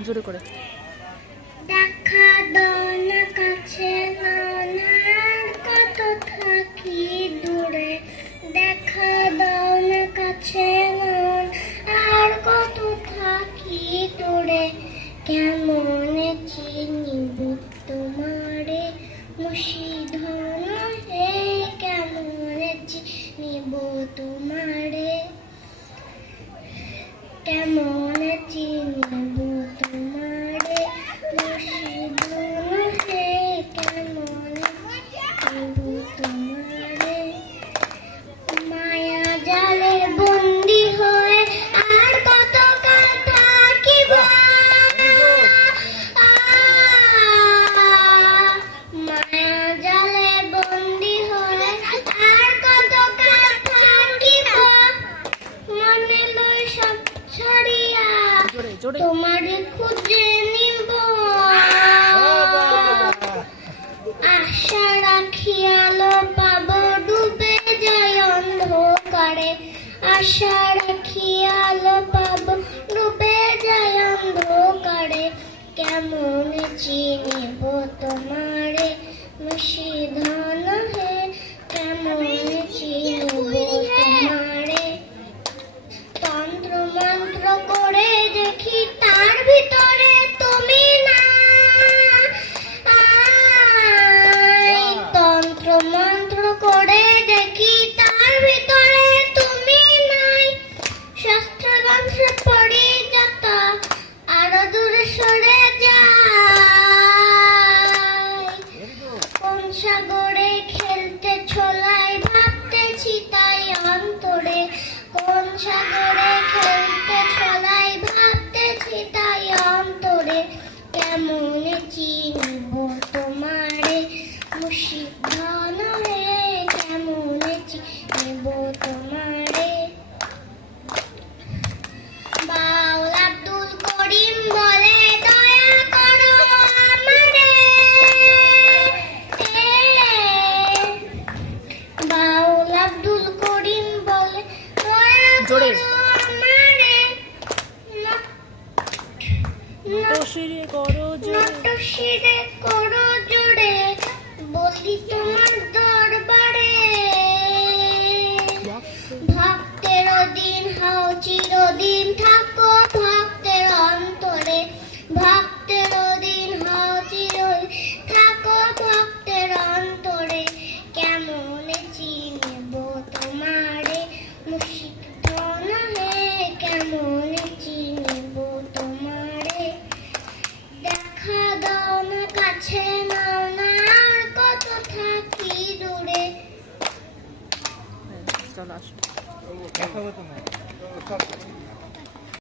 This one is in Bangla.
জোরে করে দেখা দাও না কাছে নানার কত থাকি দূরে দেখা দাও না কাছে নান আর কত থাকি দূরে কেমন চিনিব তোমারে মুর্শিদান হে কেমন চিনিব তোমারে কেমন চিনিব তোমারে মুর্শিদান হে কেমন চিনিব তোমারে মায়া জালে বন্দি হয়ে আর কত কাল থাকিব মায়া জালে বন্দি হয়ে আর কত কাল থাকিব মনে লই সব ছড়িয়া তোমারে খুঁজে নিব আশা রাখিয়ালো পাবো ডুবে যায় অন্ধকারে আশা রাখিয়ালো পাবো ডুবে যায় অন্ধকারে কেমন চিনিব তোমারে মুর্শিদান হে কেমন চিনিব তোমারে তন্ত্র মন্ত্র করে দেখি তার ভিতরে তুমি না তন্ত্র মন্ত্র করে দেখি তার ভিতরে তুমি নাই শাস্ত্র গ্রন্থ পড়ি যত আরো দূরে সরে যায় কোন সাগরে খেলতে ছোলাই ভাবতেছি তাই অন্তরে কোন সাগরে খেলতে ছলাই ভাবতেছি তাই অন্তরে কেমন চিনিব তোমারে মুর্শিদান হে কেমন চিনিব তোমারে বাউল আব্দুল করিম বলে দয়া করো আমারে বাউল আব্দুল করিম বলে জোরে নটশিরে করো জোরে বলি তোমার দরবারে ভক্তের দিন হও চিরদিন থাকো ভক্তের অন্তরে ভক্তের দিন হও চিরদিন থাকো ভক্তের অন্তরে কেমন চিনিব তোমারে মুর্শিদান হে কেমন চিনিব তোমারে দেখা দাও না কাছে নাও না আর কত থাকি দূরে চলো আসো দেখাবো তোমায়